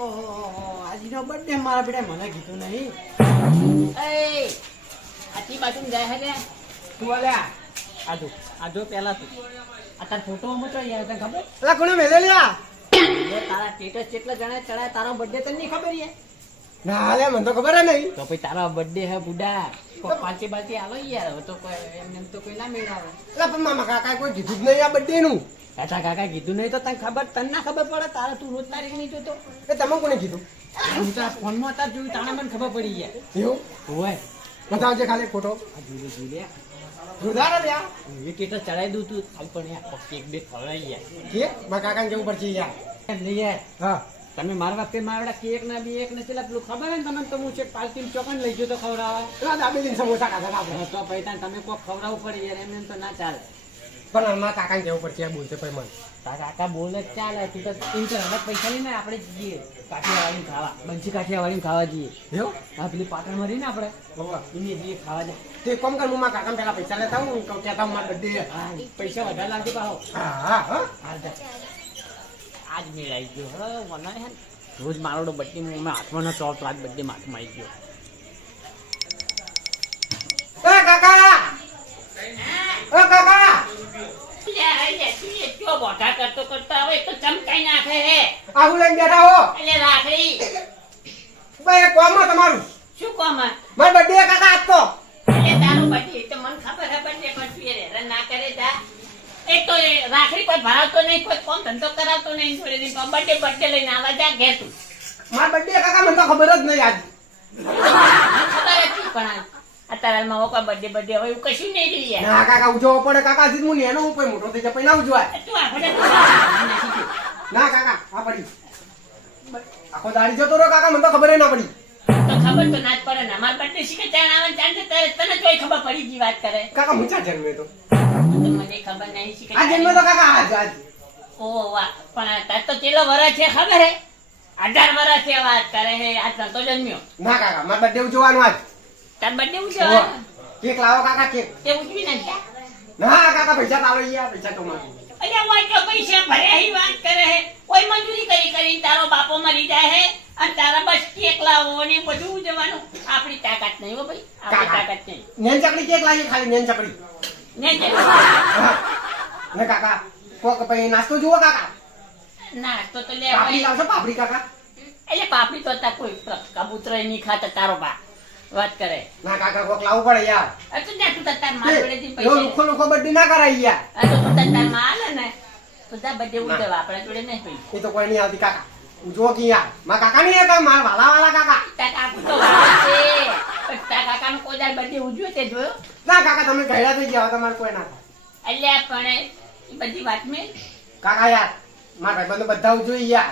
ઓહો આજનો બર્થડે મારા બેટા મને કીધું નહીં. એ આથી બાજુ જાય હે ને તું અલ્યા આજો પેલા તું આ તાર ફોટો મતો યાર તને ખબર અલા કોને મેલે લ્યા એ તારા સ્ટેટસ કેટલા જણા ચડાય તારો બર્થડે તને નહીં ખબર યાર ના લે મને તો ખબર જ નહીં. તો પછી તારો બર્થડે હે બુડા કોઈ પાર્ટી બાટી આલો યાર હવે તો કોઈ એમ તો કોઈ ના મેળાવે અલા પણ મામા કાકા કોઈ કીધું જ નહીં આ બર્થડે નું. કાકા કીધું નહીં તો તને ખબર તને ના ખબર પડે તારે તું રોજ તારીખ નહીં જોતો એ તમે કોને કીધું હું તારા ફોનમાં તાર જોયું તાણે મને ખબર પડી યાર એવું હોય બતાવજે ખાલી ફોટો આ જોઈ જોરદાર જ યાર. એ કેટલા ચડાઈ દઉં તું ખાલી પણ યાર કેક બે ખવડાવી યાર કે મારા કાકાને કેવું પડશે યાર. એમ નહીં યાર હા તમે મારા બાપે મારા કેક ના બી એક ને પેલા પેલું ખબર હે ને તમને તો હું છે પાલટી ચોકન લઈ ગયો તો ખવડાવવા પેલા દાબેલીને સમોસા ખાધા આપણે. તો પછી તમે કોઈ ખવડાવવું પડે યાર એમ તો ના ચાલે પણ મારા કાકાને કેવું પડશે યાર બોલશે પછી મને. તારા કાકા બોલે ચાલે તું તો હવે પૈસા લઈને આપણે જઈએ કાઠિયાવાડી ખાવા બંસી કાઠિયાવાડી ખાવા જઈએ એવું હા પેલી પાટણ મરી ને આપણે હોવા. એને જઈએ ખાવા જાય તે કોમ કર હું મારા કાકાને પેલા પૈસા લેતા હું કહેતા હું મારા બર્થડે. હા પૈસા વધારે લાગતી પાહો હા હા હા હાલ જા આજ મેળાઈ ગયો હવે મને હે ને રોજ મારો બર્થડે મેં હાથમાં ન ચોપ આજ બર્થડે હાથમાં આવી ગયો એ કાકા એ કાકા આવું લઈને બેઠા હો ભાઈ કોમમાં તમારું મારો બર્થડે કાકા આજ તો. રાખડી કોઈ ભરાવતો નહીં કોઈ કોમ ધંધો કરાવતો નહીં જોડે બર્થડે લઈને આવા જા ઘેર તું મારો બર્થડે કાકા મને તો ખબર જ નહીં આજ. ખબર હતી પણ અત્યારે માં કોઈ બર્થડે હવે એવું કશું નહીં જોઈએ ના કાકા ઉજવવો પડે કાકા હજી હું નેનો હું કોઈ મોટો થઈ જાય પછી ના ઉજવાય. તું આપણે ના કાકા આ પડી આખો દાડી જતો રહ્યો કાકા મને તો ખબર ના પડી. તો ખબર તો ના જ પડે ને અમાર બર્થડે શીખે ચાણ આવે ચાણ છે તને જોઈ ખબર પડી ગઈ વાત કરે કાકા હું ચા જન્મે તો તો મને ખબર નહીં શીખે આ જન્મે તો કાકા આજ આજ. ઓ વાહ પણ તાર તો કેટલો વર્ષ છે ખબર હે 18 વર્ષ છે વાત કરે હે આજ તો જન્મ્યો ના કાકા મારો બર્થડે ઉજવવાનો આજ. તાર બર્થડે ઉજવવાનો કેક લાવો કાકા કેક. તે ઉજવી નાખ્યા ના કાકા પૈસા લાવો યાર પૈસા તો મારું. અલ્યા ઓય તો પૈસા ભર્યા હી વાત કરે હે ઓય મજૂરી કરી તારો બાપો મરી જાય હે અને તારા બસ કેક લાવો ને બધું ઉજવવાનું આપણી તાકાત નહીં હો ભાઈ આપણી તાકાત નહીં નેન ચકડી કેક લાવી ખાલી નેન ચકડી. ને જે હા. ને કાકા કોક પછી નાસ્તો જુઓ કાકા. નાસ્તો તો લે પાપડી ભાઈ લાવશો પાપડી કાકા. એટલે પાપડી તો તાર કોઈ કબૂતર નહીં ખાતા તારો બા વાત કરે ના કાકા કોક લાવવું પડે યાર. અતું ને તું તાર માર જોડેથી એવો પૈસા લુખો લુખો બર્થડે ના કરાય યાર. આ તો તું તાર માં આલે ને તો તા બધે ઉજવવા આપણા જોડે નહીં પૈસા એ તો કોઈ નહીં આવતી કાકા. ઉજવો કે યાર મારા કાકા નહીં હતા મારા વાલા કાકા. તાર કાકુ તો વાળા છે પણ તાર કાકાનો કોઈ દાડ બર્થડે ઉજવ્યો તે જોયો ના કાકા તમે ઘડા થઈ ગયા તમારે કોઈ ના થાય. અલ્યા પણ એ બધી વાત મેં કાકા યાર મારા ભાઈબંધો બધા ઉજવી યાર.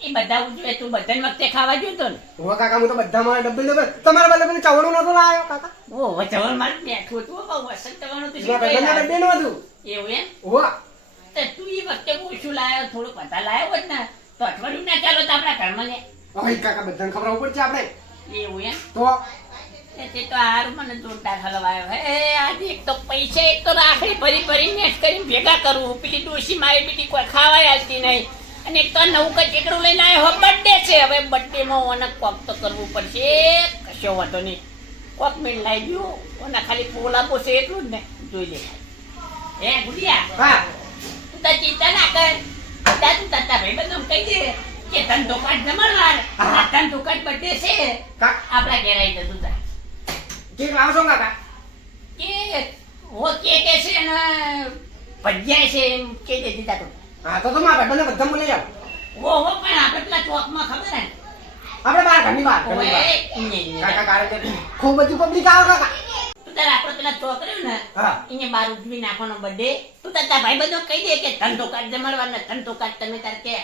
એ બધા ઉજવે તું બધાને વખતે ખાવા જોતો ને હું કાકા હું તો બધા મારા ડબ્બલ ડબ્બલ તમારા બલ્લે ચવણું નતો લાવ્યો કાકા. ઓ વચવણ માર બેઠું તું બહુ વસંત તવાનું તો મારા ભાઈબંધના બર્થડે નું હતું. એવું એમ હોવા. તો તું એ વખતે ઓછું લાયો થોડું વધારે લાયો હોત ને તો અઠવાડિયું ના ચાલો તો આપણા ઘરમાં લે હવે કાકા બધાને ખબર પડશે આપણે. એવું એમ તો તે તો હારું મને જોરદાર હલવાયો હે આજે એક તો પૈસા એક તો રાખડી ભરી મેચ કરીને ભેગા કરવું પેલી ડોશી મારી બીજી કોઈ ખાવાય આવતી નહીં અને એક તો નવું કઈ ચેકડું લઈને આવ્યો બર્થડે છે હવે બર્થડે માં ઓને કોક તો કરવું પડશે કશો વાંધો નહીં કોક મિલ લાવી ગયું ઓના ખાલી પોલાપો છે એટલું જ ને જોઈ લે હે ગુડિયા હા તું તાર ચિંતા ના કર તું તાર ભાઈ બધું કહી દે કે ધંધો કાઢ જમણવાર આ ધંધો કાઢ બર્થડે છે આપણા ઘેર આવી જતું તાર કેક લાવશો કાકા. કે વો કે છે ને ભજીયા છે એમ કે દે દીધા તો હા તો મારા ભાઈબંધને બધા બોલી જાવ. હો પણ આપણે પેલા ચોકમાં ખબર હે આપણે બહાર ઘરની બહાર ઘરની બહાર. ઓએ કાકા કારણ કે ખૂબ બધી પબ્લિક આવે કાકા. તું તાર આપણે પેલા ચોક રહ્યો ને હા અહીંયા બાર ઉજવી નાખવાનો બર્થડે તું તાર ભાઈ બધો કહી દે કે ધંધો કાઢ જમાડવાના ધંધો કાઢ તમે તાર કે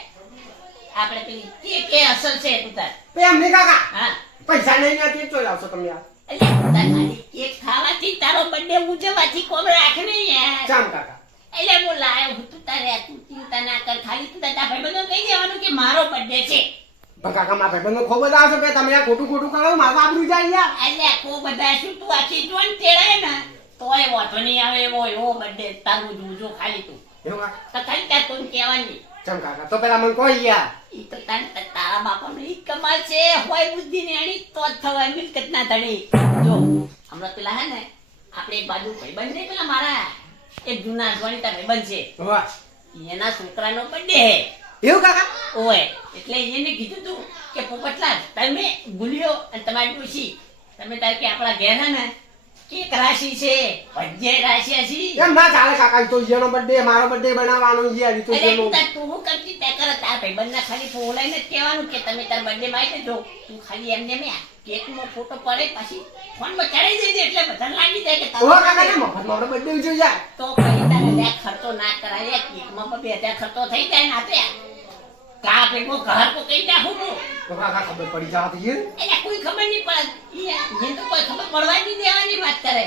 આપણે પેલી કે અસલ છે તું તાર બે એમને કાકા હા પૈસા નહીં ને તે ચોઈ લાવશો તમે યાર. એટલે તું તાર ખાલી કેક ખાવાથી તારો બર્થડે ઉજવવાથી કોમ રાખ ને યાર ચામ કાકા. એટલે હું લાયો હું તું તારે તું ચિંતા ના કર ખાલી તું તારા ભાઈ બધો કહી દેવાનું કે મારો બર્થડે છે પણ કાકા મારા ભાઈબંધો ખૂબ બધા આવશે બે તમે યાર ખોટું ખોટું કરો મારું આબરૂ જાય યાર. એટલે આખો બધા શું તું આખી જોન તેડાય ને તોય વાંધો નહીં આવે એવો બર્થડે તારું જોજો ખાલી તું એવું કાકા. તો ખાલી તાર તું કહેવાની ચામ કાકા તો પેલા મને કહો યાર. ઈ તો તારા તારા બાપાનું ઈ કમાલ છે હોય બુદ્ધિ ને એની તો જ થવાય મિલકત ના ધણી જો હમણાં પેલા હે ને આપણે એક બાજુ ભાઈબંધ નહીં પેલા મારા એક જૂના અજવાણીતા ભાઈબંધ છે વાહ એના છોકરાનો બર્થડે હે એવું કાકા ઓય એટલે એને કીધું તું કે પોપટલાલ તમે ભૂલ્યો અને તમારી ડોશી તમે તાર કે આપણા ઘેર હે ને કેક રાશિ છે ભજ્ય રાશિ છે એમ ના ચાલે કાકા ઈ તો ઈયોનો બર્થડે મારો બર્થડે બનાવવાનો ઈ યાર ઈ તો અરે ઈયોનો તું હું કરતી તે કર તાર ભાઈબંધના ખાલી બોલાઈને જ કહેવાનું કે તમે તાર બર્થડે માં આવી જજો તું ખાલી એમને મે કેકનો ફોટો પડે પછી ફોનમાં ચડાઈ દેજે એટલે બધાને લાગી જાય કે ઓ કાકા ને મફત મારો બર્થડે ઉજવી જાય તો પછી તારે લે ખર્ચો ના કરાય કેકમાં પણ 2000 ખર્ચો થઈ જાય ને આપે કા પેકો ઘર કો કઈ નાખું હું તો કાકા ખબર પડી જાત ઈ એટલે કોઈ ખબર નહીં પડે ઈ તો કોઈ ખબર પડવા નહીં દેવાની વાત કરે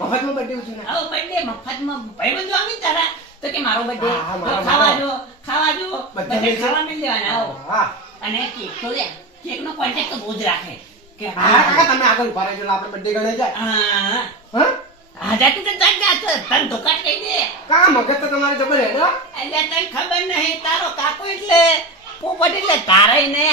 મફતમાં બર્થડે ઉજવી ના આવો બર્થડે મફતમાં ભાઈબંધો આવી તારા તો કે મારો બર્થડે હા, મારો ખાવા જો બધા બધે ખાવા મળી લેવાના આવો હા અને કેક તો લે કેકનો કોન્ટેક્ટ તો બહુ જ રાખે કે હા કાકા તમે આગળ ઉભા રહેજો એટલે આપણે બર્થડે ગણે જાય હા હા હા જાતું તો જાત તન ધોકા કહી દે કાકા મગજ તો તમારે જબર હે ને એટલે તને ખબર નહીં તારો કાકો એટલે પોપટ એટલે તારે ને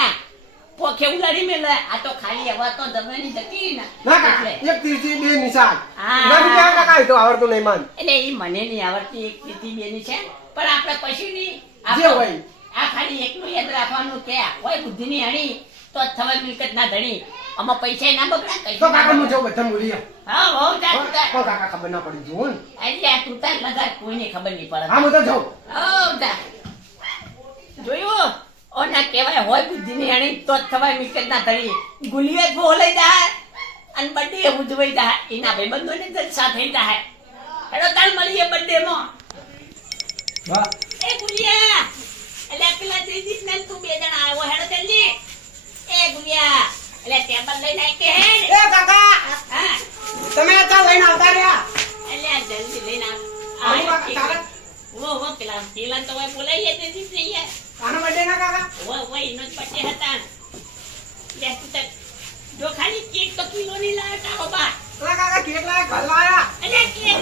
પોખે ઉલાડી મેલે આ તો ખાલી હવા તો જવાની જતી ને ના કાકા એટલે એક તીરથી બે નિશાન હા. ના બીજા કાકા ઈ તો આવડતું નહીં માન એટલે ઈ મને નહીં આવડતી એક કીધી બેની છે પણ આપણે કશું નહીં જે હોય. આ ખાલી એકલું યાદ રાખવાનું કે હોય બુદ્ધિની હણી તો જ થવાય મિલકત ના ધણી આમાં પૈસા ના બગડા કઈ તો કાકા હું જો બધા ભૂલી ગયા હા હો જા તું તાર. તો કાકા ખબર ના પડી જોઉં ને એટલે આ તું તાર લગા કોઈને ખબર નહીં પડે હા હું તો જાઉં હો જા જોયું ઓના કહેવાય હોય બુદ્ધિની હણી તો જ થવાય મિલકત ના ધણી ગુલીએ બોલાઈ જાય અને બર્થડે ઉજવાઈ જાય એના ભાઈબંધોને જલસા થઈ જાય હેડો તાર મળીએ બર્થડે માં વાહ એ ગુલિયા એટલે પેલા ત્રીજી ને તું બે જણા આવ્યો હેડો જલ્દી એ ગુલિયા એટલે ટેબલ લઈને આય કે હેડ એ કાકા હા તમે ચાલ લઈને આવતા રહ્યા એટલે આ જલ્દી લઈને આવું કાકા તારે વો પેલા તો હોય બોલાઈએ તે દી નહીં યાર આનો બર્થડે ના કાકા વો એનો જ બર્થડે હતા લે તું તાર જો ખાલી કેક તો કિલો ની લાવ તારો બા ના કાકા કેક લાયા ઘર લાયા એટલે કેક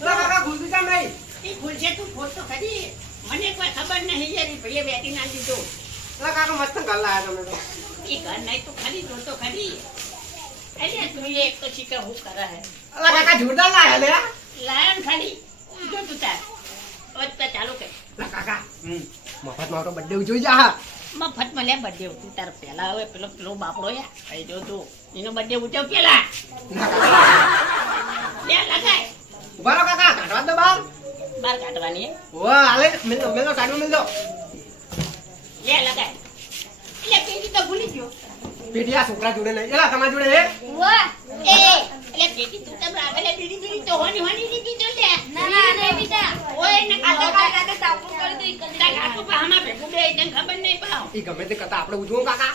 ના કાકા ખુશી કેમ નહીં એ ભૂલશે તું ફોટો ખરી મને કોઈ ખબર નહીં યાર ભાઈએ બેટી ના દીધો ના કાકા મસ્ત ઘર લાયા તમે તો એ ઘર નહીં તો ખરી જોતો ખરી એટલે તું એક તો શીખર હું કરે હે અલા કાકા જોરદાર લાયા લે લાયન ખાલી જો તું તાર તો ચાલુ કર ના કાકા મફત મારો બર્થડે ઉજવી જા મફતમાં લે બર્થડે તું તાર પહેલા હવે પેલો બાપડો યા કઈ જો તું એનો બર્થડે ઉજવ પેલા ના કાકા લે લગાય ઉભા રહો કાકા કાઢવા દો બાર બાર કાઢવાની હે ઓ હાલે મેલો કાઢો મેલો લે લગાય એટલે પેટી તો ભૂલી ગયો પેટી આ છોકરા જોડે નહીં એલા તમારા જોડે હે વાહ એ એટલે પેટી તું તમ આગળ બીડી તો હોની લીધી તો લે ના બીજા ઓય ને કાકા તાપુ કરી દઈ કંદા કાકો પાહમાં ભેગું બે તને ખબર નહીં પાવ ઈ ગમે તે કરતા આપણે ઉજવું કાકા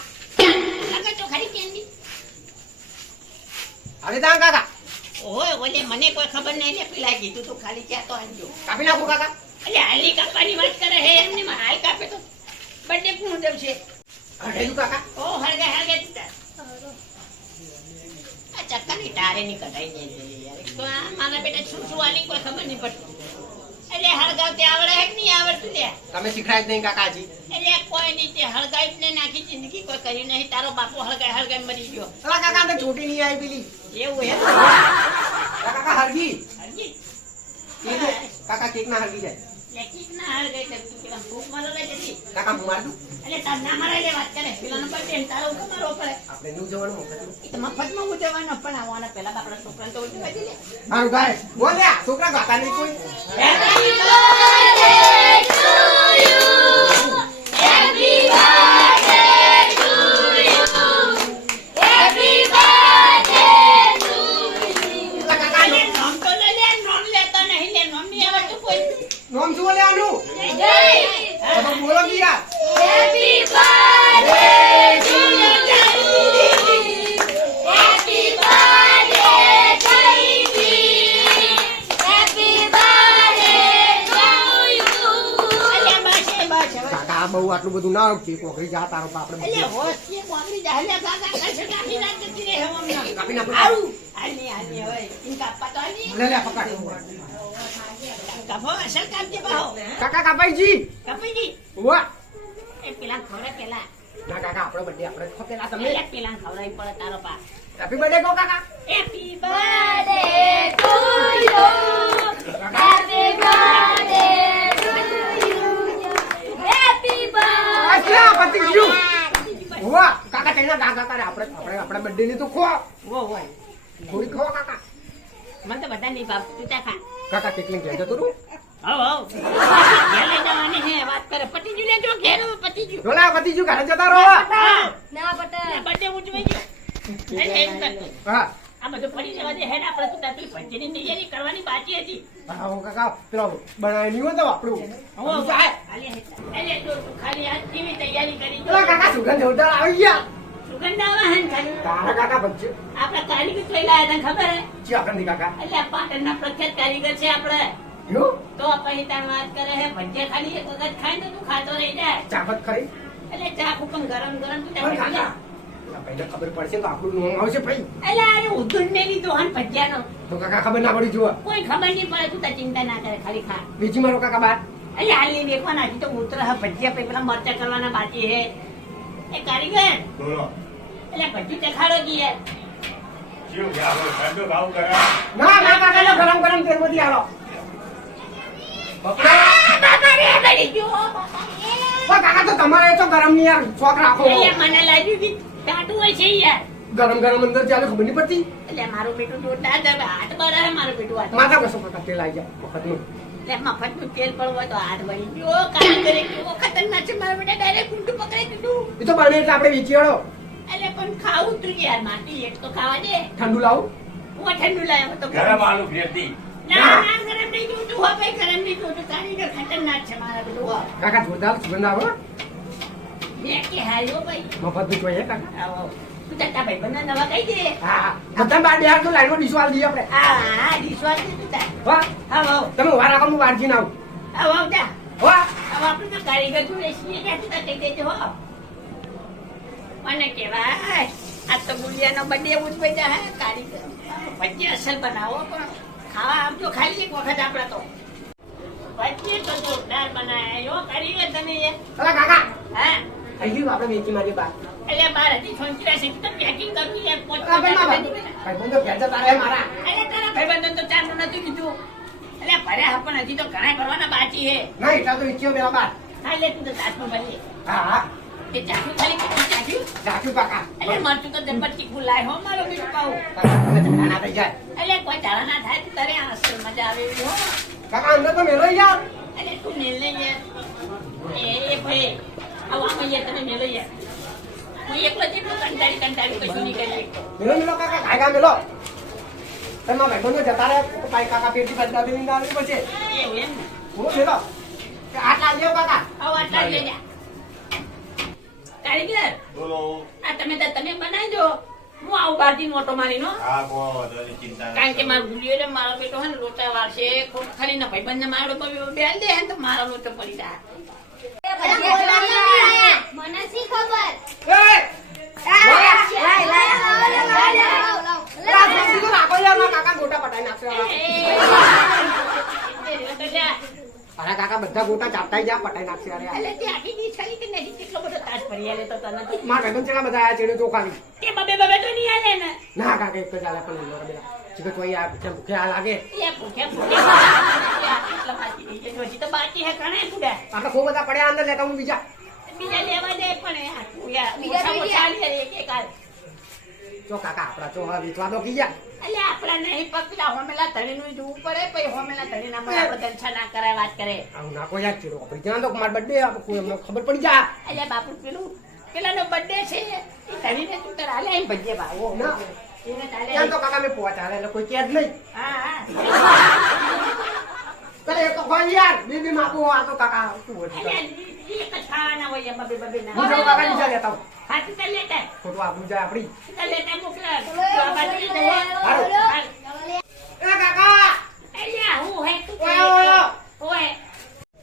લગા તો ખરી કેન્ડી અરે દાન કાકા ઓય ઓલે મને કોઈ ખબર નહીં લે પેલા કીધું તું ખાલી ક્યાં તો આજો કાપી નાખો કાકા એટલે હાલી કાપવાની વાત કરે હે એમને માં હાલ કાપે તો બર્થડે કોણ દેવ છે અઢેલું કાકા ઓ હળગે તું તાર આ ચક્કાની તારે ની કઢાઈ દે યાર તો આ મારા બેટા શું આની કોઈ ખબર નહીં પડતી એટલે હળગાવતે આવડે હે કે નહીં આવડતું લે તમે શીખડાય જ નહીં કાકાજી એટલે કોઈ નહીં તે હળગાવી ને નાખી જિંદગી કોઈ કરી નહીં તારો બાપો હળગાઈ મરી ગયો અલા કાકા તો છોટી નહીં આવી પેલી એવું હે કાકા હરગી હળગી કાકા કેક ના હરગી જાય લેકિન ના હળગાઈ તે તું પેલા ભૂખ મારો લે જતી કાકા હું માર દઉં એટલે તાર ના મારા લે વાત કરે પેલાનો બર્થડે તારો મારો પડે આપણે નું જવાનું મફત એ તો મફતમાં ઉજવવાનો પણ આવવાના પહેલા આપણા છોકરાને તો ઉજવવા દે લે હારું ગાય બોલ્યા છોકરા ગાતા નહીં કોઈ Happy birthday to you. Happy birthday to you. Happy birthday to you. કાકાને નામ તો લે નામ લેતો નહીં લે નામ નહીં આવડતું કોઈ નામ શું બોલ્યાનું જય તો બોલો કે યાર Happy birthday to you. Happy birthday baby. Happy birthday to you. અલ્યા બસ કાકા બહુ આટલું બધું ના કેક ઓગળી જા તારો બાપ આપણે અલ્યા હોશ કે વાગરી જાહલ્યા કાકા કશે કાપી નાખ જતી રે હમણાં કાપી નાખો. આવું હાલની હવે ઇન કાપા તો હાલની લે લે પકડ કાપો અસલ કાપજે બાહો કાકા કાપાઈજી કાપીજી વાહ એ પેલા ખવડે પેલા ના કાકા આપણો બર્થડે આપણે ખો પેલા તમે પેલા પેલા ખવડાવી પડે તારો પા હેપી બર્થડે કહો કાકા happy birthday to you happy birthday to you happy અચ્છા પતિ ગયું વાહ કાકા તેના ગાગા કરે આપણે આપણા બર્થડે ની તો ખો વો વો થોડી ખો કાકા મને તો બધા નહીં બાપ તું તા ખા કાકા કેટલી ઘેર જતો તું હવ ઘેર લઈ જવાની છે વાત કરે પતિજુ લેજો ઘેર પતિજુ ડોલા પતિ ગયું ઘરે જતા રહો ના બટા બર્થડે ઉજવાઈ ગયો એટલે એમ કરતો હા આ બધું પડી જવા દે હેડ આપણે તું તારી ભજનની તૈયારી કરવાની બાકી હતી હા કાકા પેલો બનાવી નહીં હોય તો આપણું હો જાય એટલે તું ખાલી આ કેવી તૈયારી કરી પેલા કાકા સુગંધ જોરદાર આવી ગયા સુગંધ આવે હે ને ખાલી તારા કાકા બચ્ચે આપણા કારીગર કઈ લાયા તને ખબર હે જી આપણે કાકા એટલે આ પાટણના પ્રખ્યાત કારીગર છે આપણે યો તો પછી તાર વાત કરે હે ભજીયા ખાલી એક વખત ખાય ને તું ખાતો રહી જાય ચાપત ખરી એટલે ચા કુકમ ગરમ ગરમ તું પણ ત્યાં કાકા પેલા પહેલા ખબર પડશે તો આપણું નામ આવશે ભાઈ એટલે આ ઉધુન ને લીધો હન ભજીયાનો તો કાકા ખબર ના પડી જુઓ કોઈ ખબર નહીં પડે તું તાર ચિંતા ના કરે ખાલી ખા બીજી મારો કાકા બાર એટલે હાલી દેખવાના હજી તો ઉતર હે ભજીયા પછી પેલા મરચા કરવાના બાકી હે એ કારીગર બોલો એટલે ભજીયું ચખાડો કી યાર શું કે આપણે ઠંડો ભાવ કરા ના ના કાકા લો ગરમ ગરમ તેલ માંથી આવો બાબા રે બળી ગયો કાકા તો તમારે તો ગરમ ની યાર શોખ રાખો એટલે મને લાગ્યું કે ટાટું હોય છે યાર ગરમ ગરમ અંદર ચાલે ખબર નહીં પડતી એટલે મારું બેટું જોરદાર છે હાથ બળે હે મારું બેટું હાથ માથા કશો કાકા તેલ આવી જાય વખતનું એટલે મફતનું તેલ પડવું હોય તો હાથ બળી ગયો કારીગરે કેવો ખતરનાક છે મારા બેટા ડાયરેક્ટ ઊંધું પકડી દીધું એ તો બને એટલે આપણે વેચી આડો એટલે પણ ખાવું તું યાર માટી એક તો ખાવા દે ઠંડુ લાવું હું ઠંડુ લાવ્યો તો ગરમ આલુ ફેરતી ના ના ગરમ નહીં જોતું હો ભાઈ ગરમ નહીં જોતું કારીગર ખતરનાક છે મારા બેટું હો કાકા જોરદાર સુગંધ આવે મેં કે હાલ્યો ભાઈ મફત નું જોઈએ કાકા આવો તું તારા ભાઈ બંને નવા કહી દે હા બધા બાર બે તો લાઈનો ડીશો આલી દઈએ આપણે હા ડિશવાશ દે તું તાર વાહ હા વાવ તમે વાર રાખો હું વારજી ના આવું વાવ જા વાહ હવે આપણે તો કારીગર જોડે છીએ ક્યાંથી તો કહી દેજો હો મને કહેવાય આ તો ગુલિયાનો બર્થડે ઉજવાઈ જાય હે કારીગર ભજીયા અસલ બનાવો પણ ખાવા આવજો ખાલી એક વખત આપણે તો ભજીયા તો જોરદાર બનાયા યો કારીગર તમે અલા કાકા હા થઈ ગયું આપણે વેચી મારી બાર એટલે બાર હજી છોંચરા છે તો પેકિંગ કરવું યાર અલા ભાઈ માં ભાઈ બંધો ઘેર જતા રહે મારા અરે તારા ભાઈબંધન તો ચારનું નથી કીધું એટલે ભર્યા પણ હજી તો ઘણા કરવાના બાકી હે ના એટલા તો વેચ્યો પેલા બાર ખાઈ લે તું તો ચાટનું ભરીએ હા હા એ ચાટનું ખાલી કેટલું ચાટ્યું જાચું કાકા એટલે મરચું તો જબ્બર તીખું લાય હો મારો બીજું પાઉં કાકા તમે ઝઘડા ના થઈ જાય એટલે કોઈ ઝાડા ના થાય તો તારે આ અસલ મજા આવે એવી હો કાકા અંદર તો મેલો યાર એટલે તું મેલ લઈ યાર એ ભાઈ આવામાં યાર તમે મેલો યાર હું એકલો જેટલું કંટાળી કશું નહીં કરી શકતો. મેલો મેલો કાકા કાકા મેલો તમે ભાઈ બંધો જતા રહે તો પાઈ કાકા પેટી બદલા દેવી ના આવી પછી એવું એમ ને હું મેલો કે આટલા લ્યો કાકા આવો આટલા જ લઈ જા કારીગર બોલો આ તમે બનાવજો હું આવું બહારથી મોટો મારીનો આ કો વધારે ચિંતા કારણ કે મારો ગુલિયો એટલે મારો બેટો હે ને લોટા વાળશે ખાલી ના ભાઈબંધ ને મારો બેલ દે હે ને તો મારો લોટો પડી જાય મને શી ખબર એ લાય લાય સીધો રાખો યાર મારા કાકા ગોટા પટાઈ નાખશે અરે કાકા બધા ગોટા ચાપતા જા પટાઈ નાખશે અરે એટલે તે આખી ડીશ ખાલી તે નહીં કેટલો બધો તાજ ભરી આલે તો તને તો. મારા ભાઈ ચેલા બધા આયા ચેડે ચોખાની તે બબે તો નહીં આલે ને ના કાકા એક તો ચાલે પણ એનો બેટા ચીકટ તો આ ભૂખ્યા લાગે એ ભૂખ્યા એટલા બાકી નહીં છે હજી તો બાકી હે ઘણા કુડા આપણે ખૂબ બધા પડ્યા અંદર લેતા હું બીજા બીજા લેવા દે પણ આ કુયા બીજા ઓછા બીજા. ઓછા લે એક હાલ જો કાકા આપણા તો હવે વેચવા દો કીયા એટલે આપણા નહીં પગ પેલા હોમેલા ધણીનું જોવું પડે પછી હોમેલા ધણીના માં આપણે દંછા ના કરાય વાત કરે આવું ના કોઈ યાદ ચેડો આપણે ત્યાં તો માર બર્થડે આપણે કોઈ અમને ખબર પડી જા એટલે બાપુ પેલાનો બર્થડે છે એ ધણીને તું તાર હાલે આઈને ભજીએ ભાવો ના એને ચાલે ત્યાં તો કાકા મેં પહોંચ હાલે એટલે કોઈ કેદ નહીં હા હા કરે એ તો કોઈ યાર બીબી માપો આ તો કાકા શું હોય એટલે એક જ ખાવાના હોય એમાં બબે ના હું જો કાકા નીચે લેતા હું હાથી તો લેતા ખોટું આપણું જાય આપણી તો લેતા મોકલા તો આ બાજુ લઈ જવો. એ કાકા અલ્યા હું હે તું ઓય ઓય ઓય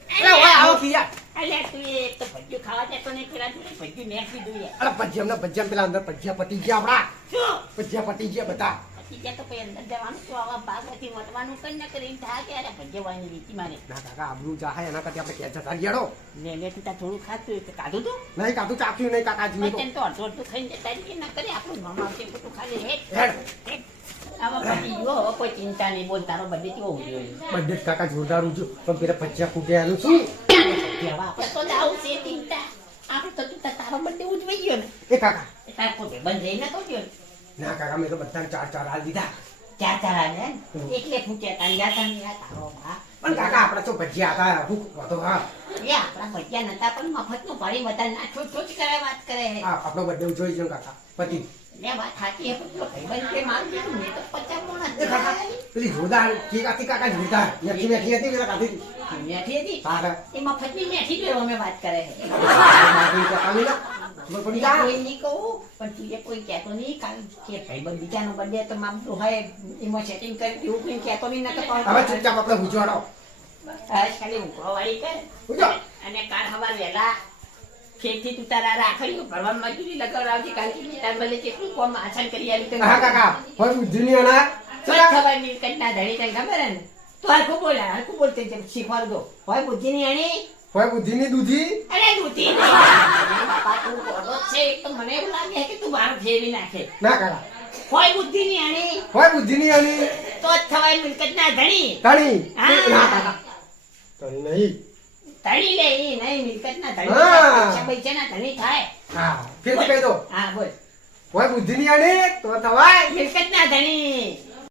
એ ઓય આવો કીયા અલ્યા તું એક તો ભજીયું ખાવા જતો ને પેલા ભજીયું મેં કીધું યાર અરે ભજીયા પેલા અંદર ભજીયા પતી ગયા આપણા શું ભજીયા પતી ગયા બધા પતી ગયા તો પછી અંદર જવાનું તો આવા ભાગમાંથી વટવાનું કઈ ન કરીને થા ત્યારે ભજવાની રીતિ મારે ના કાકા આબરૂ જાહે એના કરતા આપણે ક્યાં જતા રહીએ હેડો. લે તું તાર થોડું ખાતું હોય તો કાઢું તું નહીં કાતું ચાખ્યું નહીં કાકાજી તો વચન તો અડધું અડધું ખાઈને જતા રહીએ ના કરે આપણું નામ આવશે ખોટું ખાલી હેઠ હેડ. આવા પતી ગયો હવે કોઈ ચિંતા નહીં બોલ તારો બર્થડે કેવો ઉજવ્યો બધે જ કાકા જોરદાર ઉજ્યું પણ પેલા ભજીયા ફૂટ્યા એનું શું કેવા આપણે તો જાવું છે ચિંતા આપણે તો તું તારો બર્થડે ઉજવાઈ ગયો ને એ કાકા એ તાર પોતે બંધ જઈને તો ગયો ના કાકા મેં તો બધાને ચાર ચાર હાલ દીધા ચાર ચાર આવ્યા ને એટલે ફૂટ્યા તા જાતા નહીં આ તારો ભા પણ કાકા આપણે તો ભજીયા હતા ભૂખ હતો હા એ આપણા ભજ્યા નતા પણ મફતનું પાણી બધા ના છોટ છોટ કરે વાત કરે હા આપણો બર્થડે ઉજવાઈ ગયો કાકા પતિ લે વાત સાચી હે પણ ભાઈબંધ કે માર દીધું મેં તો 50 મોણા એ કાકા પેલી જોરદાર કેક હતી કાકા જોરદાર મેથી મેથી હતી પેલા કાઢી મેઠી હતી હા હા એ મફતની મેઠી જો અમે વાત કરે ખબર પડી જા કોઈ નહીં કહું પણ તું એ કોઈ કહેતો નહીં કારણ કે ભાઈબંધ બીજાનો બર્થડે તો મામ તો હોય એમાં સેટિંગ કરી એવું કંઈ કહેતો નહીં નતો હવે ચૂપચાપ આપણે ભૂજવાડો ખાલી ઊંઘવા વાળી કર ભૂજો અને કાલ સવાર વહેલા ખેતી તું તારા રાખડીઓ ભરવા મજૂરી લગાવડાવજે કારણ કે તાર ભલે કેટલું કોમ આસાન કરી આવી તને હા કાકા હવે બુદ્ધિની અના કોઈ ખબર નહીં કટના ધણી તને ખબર હે ને તો હરખું બોલતે છે શીખવાડ દો હોય બુદ્ધિ ની આણી હવે બુદ્ધિની દૂધી અરે બુદ્ધિ નહીં બાપા તું બોલો છે એક તો મને એવું લાગે કે તું બહાર ફેરવી નાખે ના કાકા હોય બુદ્ધિ ની આણી હવે બુદ્ધિની આની તો જ થવાય મિલકતના ધણી તાણી હા. ના કાકા તાણી નહીં ધણી લે ઈ નહીં મિલકતના હા. ધણી પૈસા પૈસાના ધણી થાય હા ફેરથી કહી દો હા બોલ હવે બુદ્ધિની આની તો થવાય મિલકતના ધણી